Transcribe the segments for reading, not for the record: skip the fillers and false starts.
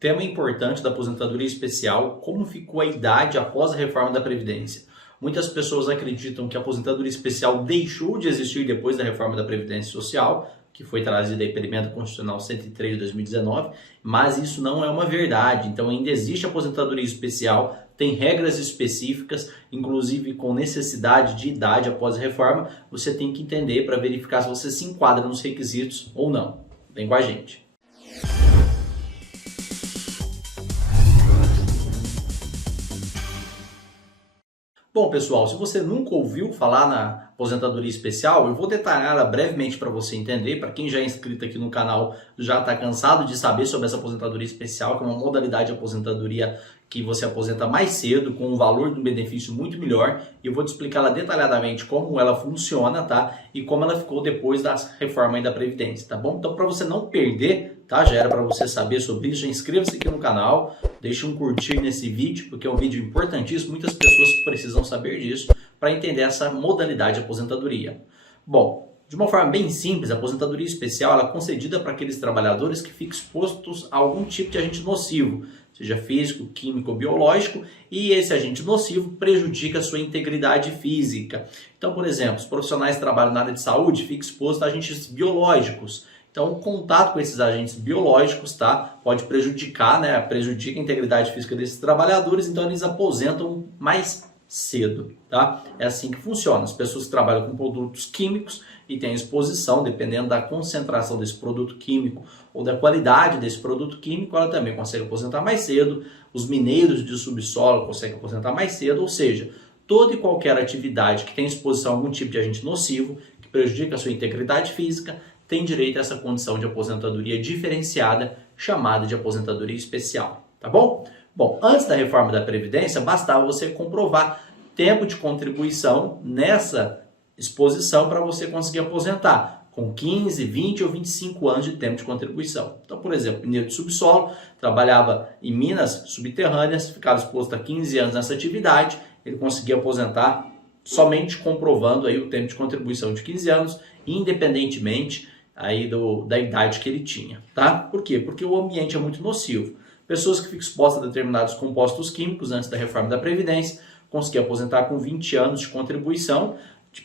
Tema importante da aposentadoria especial: como ficou a idade após a reforma da Previdência. Muitas pessoas acreditam que a aposentadoria especial deixou de existir depois da reforma da Previdência Social, que foi trazida aí pela Emenda Constitucional 103 de 2019, mas isso não é uma verdade. Então ainda existe aposentadoria especial, tem regras específicas, inclusive com necessidade de idade após a reforma. Você tem que entender para verificar se você se enquadra nos requisitos ou não. Vem com a gente. Bom, pessoal, se você nunca ouviu falar na aposentadoria especial, eu vou detalhá-la brevemente para você entender. Para quem já é inscrito aqui no canal, já está cansado de saber sobre essa aposentadoria especial, que é uma modalidade de aposentadoria que você aposenta mais cedo, com um valor de um benefício muito melhor. E eu vou te explicar lá detalhadamente como ela funciona, tá? E como ela ficou depois da reforma aí da Previdência, tá bom? Então, para você não perder, tá? Já era para você saber sobre isso, já inscreva-se aqui no canal, deixe um curtir nesse vídeo, porque é um vídeo importantíssimo, muitas pessoas precisam saber disso para entender essa modalidade de aposentadoria. Bom, de uma forma bem simples, a aposentadoria especial ela é concedida para aqueles trabalhadores que ficam expostos a algum tipo de agente nocivo, seja físico, químico ou biológico, e esse agente nocivo prejudica a sua integridade física. Então, por exemplo, os profissionais que trabalham na área de saúde ficam expostos a agentes biológicos. Então, o contato com esses agentes biológicos, tá, pode prejudicar, né, prejudica a integridade física desses trabalhadores, então eles aposentam mais cedo, tá? É assim que funciona. As pessoas que trabalham com produtos químicos e têm exposição, dependendo da concentração desse produto químico ou da qualidade desse produto químico, ela também consegue aposentar mais cedo. Os mineiros de subsolo conseguem aposentar mais cedo, ou seja, toda e qualquer atividade que tem exposição a algum tipo de agente nocivo, que prejudica a sua integridade física, tem direito a essa condição de aposentadoria diferenciada, chamada de aposentadoria especial, tá bom? Bom, antes da reforma da Previdência, bastava você comprovar tempo de contribuição nessa exposição para você conseguir aposentar, com 15, 20 ou 25 anos de tempo de contribuição. Então, por exemplo, mineiro de subsolo, trabalhava em minas subterrâneas, ficava exposto a 15 anos nessa atividade, ele conseguia aposentar somente comprovando aí o tempo de contribuição de 15 anos, independentemente aí da idade que ele tinha, tá? Por quê? Porque o ambiente é muito nocivo. Pessoas que ficam expostas a determinados compostos químicos antes da reforma da Previdência conseguiam aposentar com 20 anos de contribuição,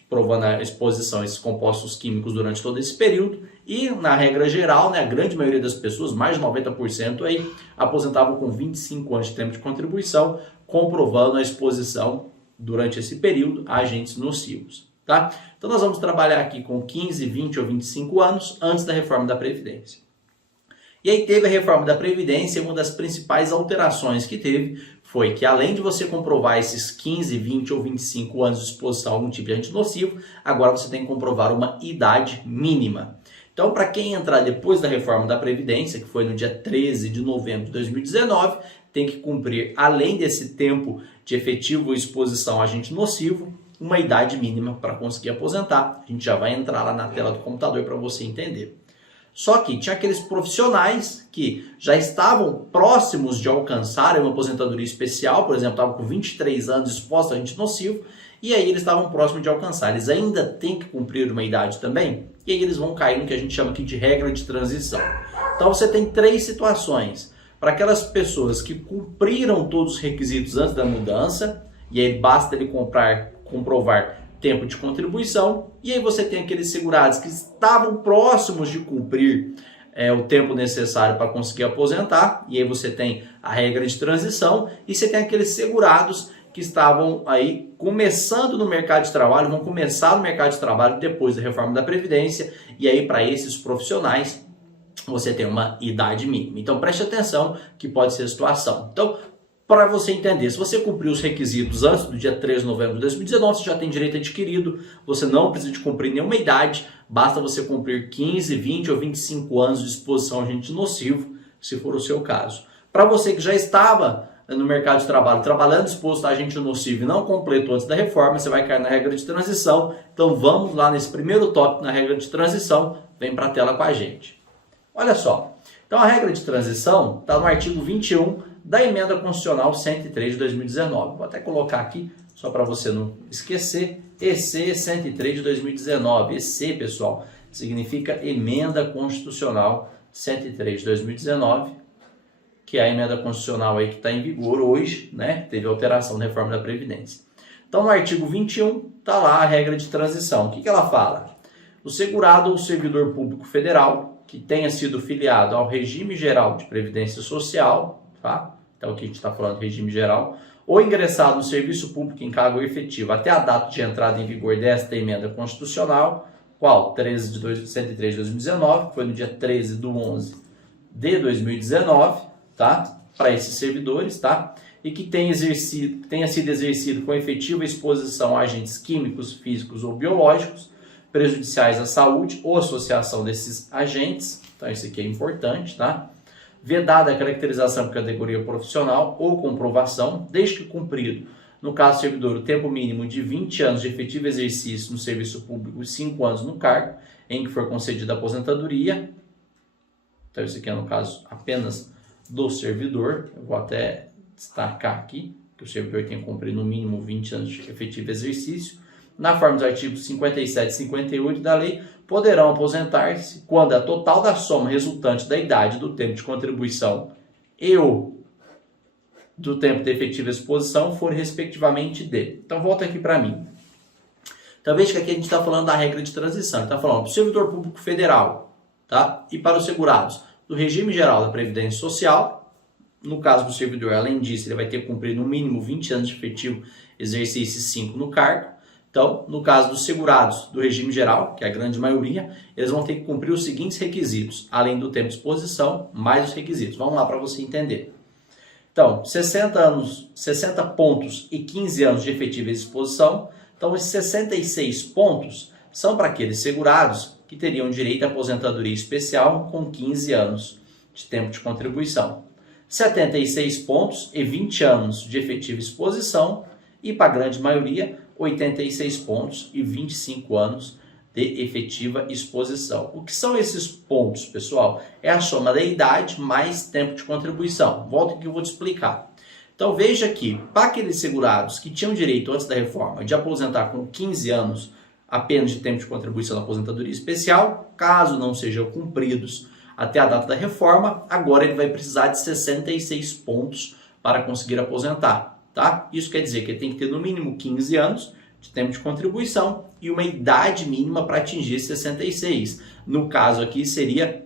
provando a exposição a esses compostos químicos durante todo esse período. E, na regra geral, né, a grande maioria das pessoas, mais de 90%, aí, aposentavam com 25 anos de tempo de contribuição, comprovando a exposição durante esse período a agentes nocivos. Tá? Então, nós vamos trabalhar aqui com 15, 20 ou 25 anos antes da reforma da Previdência. E aí teve a reforma da Previdência, e uma das principais alterações que teve foi que, além de você comprovar esses 15, 20 ou 25 anos de exposição a algum tipo de agente nocivo, agora você tem que comprovar uma idade mínima. Então, para quem entrar depois da reforma da Previdência, que foi no dia 13 de novembro de 2019, tem que cumprir, além desse tempo de efetivo exposição a agente nocivo, uma idade mínima para conseguir aposentar. A gente já vai entrar lá na tela do computador para você entender. Só que tinha aqueles profissionais que já estavam próximos de alcançar uma aposentadoria especial, por exemplo, estavam com 23 anos expostos a agente nocivo, e aí eles estavam próximos de alcançar. Eles ainda têm que cumprir uma idade também, e aí eles vão cair no que a gente chama aqui de regra de transição. Então você tem três situações. Para aquelas pessoas que cumpriram todos os requisitos antes da mudança, e aí basta ele comprovar tempo de contribuição, e aí você tem aqueles segurados que estavam próximos de cumprir o tempo necessário para conseguir aposentar, e aí você tem a regra de transição, e você tem aqueles segurados que estavam aí começando no mercado de trabalho, vão começar no mercado de trabalho depois da reforma da Previdência, e aí para esses profissionais você tem uma idade mínima. Então preste atenção que pode ser a situação. Então, para você entender, se você cumprir os requisitos antes do dia 13 de novembro de 2019, você já tem direito adquirido, você não precisa de cumprir nenhuma idade, basta você cumprir 15, 20 ou 25 anos de exposição a agente nocivo, se for o seu caso. Para você que já estava no mercado de trabalho, trabalhando exposto a agente nocivo e não completou antes da reforma, você vai cair na regra de transição. Então vamos lá nesse primeiro tópico, na regra de transição, vem para a tela com a gente. Olha só, então a regra de transição está no artigo 21 da Emenda Constitucional 103 de 2019. Vou até colocar aqui, só para você não esquecer, EC 103 de 2019. EC, pessoal, significa Emenda Constitucional 103 de 2019, que é a emenda constitucional aí que está em vigor hoje, né? Teve alteração na reforma da Previdência. Então, no artigo 21, está lá a regra de transição. O que ela fala? O segurado ou servidor público federal que tenha sido filiado ao regime geral de previdência social, tá? Então, aqui a gente está falando de regime geral, ou ingressado no serviço público em cargo efetivo até a data de entrada em vigor desta emenda constitucional, qual? 103 de 2019, que foi no dia 13 de 11 de 2019, tá? Para esses servidores, tá? E que tenha sido exercido com efetiva exposição a agentes químicos, físicos ou biológicos, prejudiciais à saúde ou associação desses agentes. Então, isso aqui é importante, tá? Vedada a caracterização por categoria profissional ou comprovação, desde que cumprido, no caso do servidor, o tempo mínimo de 20 anos de efetivo exercício no serviço público e 5 anos no cargo em que for concedida a aposentadoria. Então, isso aqui é no caso apenas do servidor. Eu vou até destacar aqui que o servidor tem que cumprir no mínimo 20 anos de efetivo exercício. Na forma dos artigos 57 e 58 da lei, poderão aposentar-se quando a total da soma resultante da idade do tempo de contribuição e o do tempo de efetiva exposição for respectivamente de. Então, volta aqui para mim. Então, veja que aqui a gente está falando da regra de transição. Está falando para o servidor público federal, tá? E para os segurados do regime geral da Previdência Social. No caso do servidor, além disso, ele vai ter que cumprir no mínimo 20 anos de efetivo exercício e 5 no cargo. Então, no caso dos segurados do regime geral, que é a grande maioria, eles vão ter que cumprir os seguintes requisitos, além do tempo de exposição, mais os requisitos. Vamos lá para você entender. Então, 60 pontos e 15 anos de efetiva exposição. Então, esses 66 pontos são para aqueles segurados que teriam direito à aposentadoria especial com 15 anos de tempo de contribuição. 76 pontos e 20 anos de efetiva exposição. E para a grande maioria, 86 pontos e 25 anos de efetiva exposição. O que são esses pontos, pessoal? É a soma da idade mais tempo de contribuição. Volta que eu vou te explicar. Então veja aqui, para aqueles segurados que tinham direito antes da reforma de aposentar com 15 anos apenas de tempo de contribuição na aposentadoria especial, caso não sejam cumpridos até a data da reforma, agora ele vai precisar de 66 pontos para conseguir aposentar. Tá? Isso quer dizer que ele tem que ter no mínimo 15 anos de tempo de contribuição e uma idade mínima para atingir 66. No caso aqui seria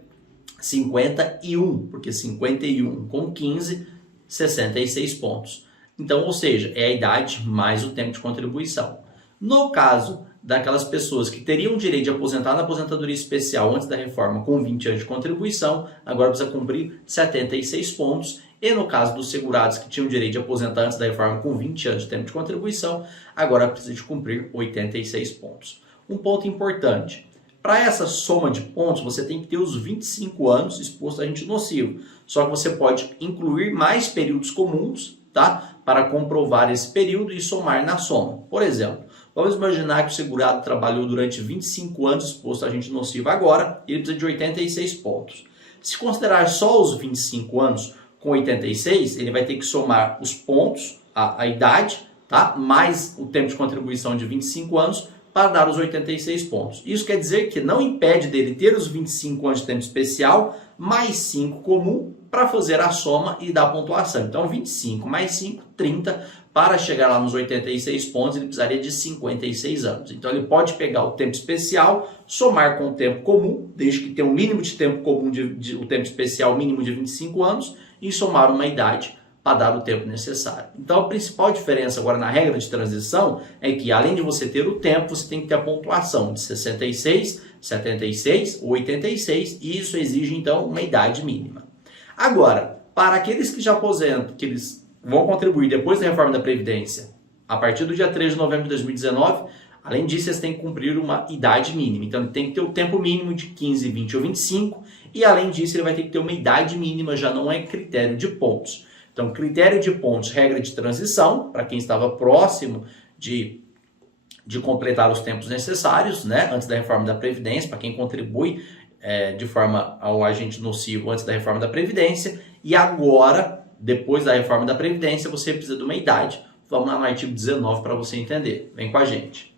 51, porque 51 com 15, 66 pontos. Então, ou seja, é a idade mais o tempo de contribuição. No caso daquelas pessoas que teriam direito de aposentar na aposentadoria especial antes da reforma com 20 anos de contribuição, agora precisa cumprir 76 pontos. E no caso dos segurados que tinham direito de aposentar antes da reforma com 20 anos de tempo de contribuição, agora precisa de cumprir 86 pontos. Um ponto importante, para essa soma de pontos, você tem que ter os 25 anos exposto a agente nocivo. Só que você pode incluir mais períodos comuns, tá? Para comprovar esse período e somar na soma. Por exemplo, vamos imaginar que o segurado trabalhou durante 25 anos exposto a agente nocivo agora, ele precisa de 86 pontos. Se considerar só os 25 anos, com 86, ele vai ter que somar os pontos, a idade, tá? Mais o tempo de contribuição de 25 anos para dar os 86 pontos. Isso quer dizer que não impede dele ter os 25 anos de tempo especial mais 5 comum para fazer a soma e dar a pontuação. Então, 25 mais 5, 30. Para chegar lá nos 86 pontos, ele precisaria de 56 anos. Então, ele pode pegar o tempo especial, somar com o tempo comum, desde que tenha um mínimo de tempo comum, o tempo especial mínimo de 25 anos, e somar uma idade para dar o tempo necessário. Então, a principal diferença agora na regra de transição é que, além de você ter o tempo, você tem que ter a pontuação de 66, 76 ou 86, e isso exige, então, uma idade mínima. Agora, para aqueles que já aposentam, que eles vão contribuir depois da reforma da Previdência, a partir do dia 3 de novembro de 2019, além disso, eles têm que cumprir uma idade mínima. Então, ele tem que ter o tempo mínimo de 15, 20 ou 25, e além disso, ele vai ter que ter uma idade mínima, já não é critério de pontos. Então, critério de pontos, regra de transição, para quem estava próximo de completar os tempos necessários, né, antes da reforma da Previdência, para quem contribui de forma ao agente nocivo antes da reforma da Previdência, e agora, depois da reforma da Previdência, você precisa de uma idade. Vamos lá no artigo 19 para você entender. Vem com a gente.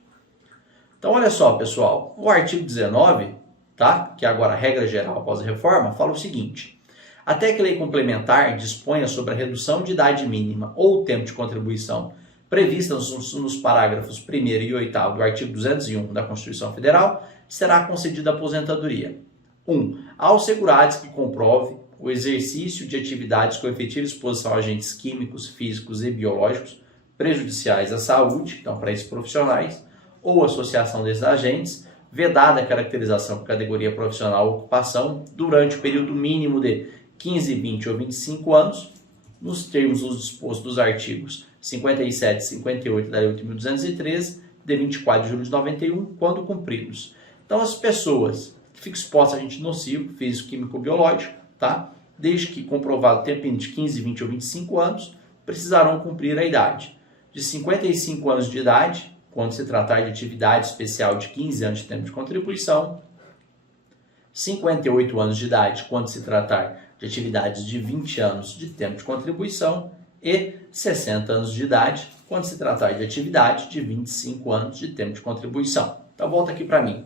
Então, olha só, pessoal, o artigo 19, tá, que é agora a regra geral após a reforma, fala o seguinte: Até que a lei complementar disponha sobre a redução de idade mínima ou tempo de contribuição prevista nos parágrafos 1º e 8º do artigo 201 da Constituição Federal, será concedida a aposentadoria. 1. Aos segurados que comprove o exercício de atividades com efetiva exposição a agentes químicos, físicos e biológicos prejudiciais à saúde, então para esses profissionais, ou associação desses agentes, vedada a caracterização por categoria profissional ou ocupação durante o período mínimo de 15, 20 ou 25 anos, nos termos dos dispostos dos artigos 57 e 58 da Lei 8.213, de 24 de julho de 91, quando cumpridos. Então, as pessoas que ficam expostas a agente nocivo, físico, químico ou biológico, tá? Desde que comprovado o tempo de 15, 20 ou 25 anos, precisarão cumprir a idade de 55 anos de idade, quando se tratar de atividade especial de 15 anos de tempo de contribuição, 58 anos de idade, quando se tratar de atividades de 20 anos de tempo de contribuição, e 60 anos de idade, quando se tratar de atividade de 25 anos de tempo de contribuição. Então, volta aqui para mim.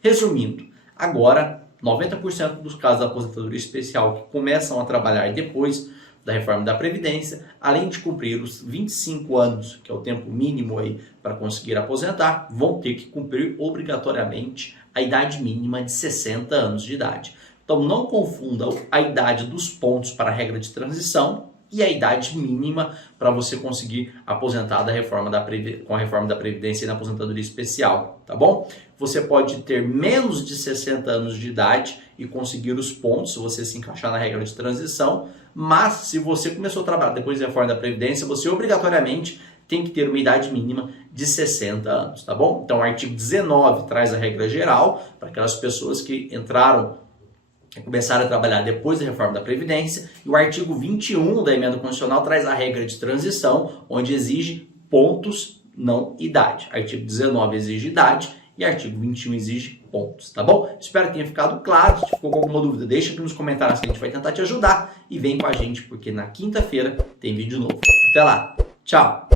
Resumindo, agora, 90% dos casos da aposentadoria especial que começam a trabalhar depois da reforma da Previdência, além de cumprir os 25 anos, que é o tempo mínimo aí para conseguir aposentar, vão ter que cumprir obrigatoriamente a idade mínima de 60 anos de idade. Então, não confundam a idade dos pontos para a regra de transição e a idade mínima para você conseguir aposentar com a reforma da Previdência e na aposentadoria especial, tá bom? Você pode ter menos de 60 anos de idade e conseguir os pontos, se você se encaixar na regra de transição, mas se você começou a trabalhar depois da reforma da Previdência, você obrigatoriamente tem que ter uma idade mínima de 60 anos, tá bom? Então, o artigo 19 traz a regra geral para aquelas pessoas que começaram a trabalhar depois da reforma da Previdência, e o artigo 21 da Emenda Constitucional traz a regra de transição, onde exige pontos, não idade. Artigo 19 exige idade e artigo 21 exige pontos, tá bom? Espero que tenha ficado claro. Se ficou com alguma dúvida, deixa aqui nos comentários que a gente vai tentar te ajudar, e vem com a gente porque na quinta-feira tem vídeo novo. Até lá, tchau!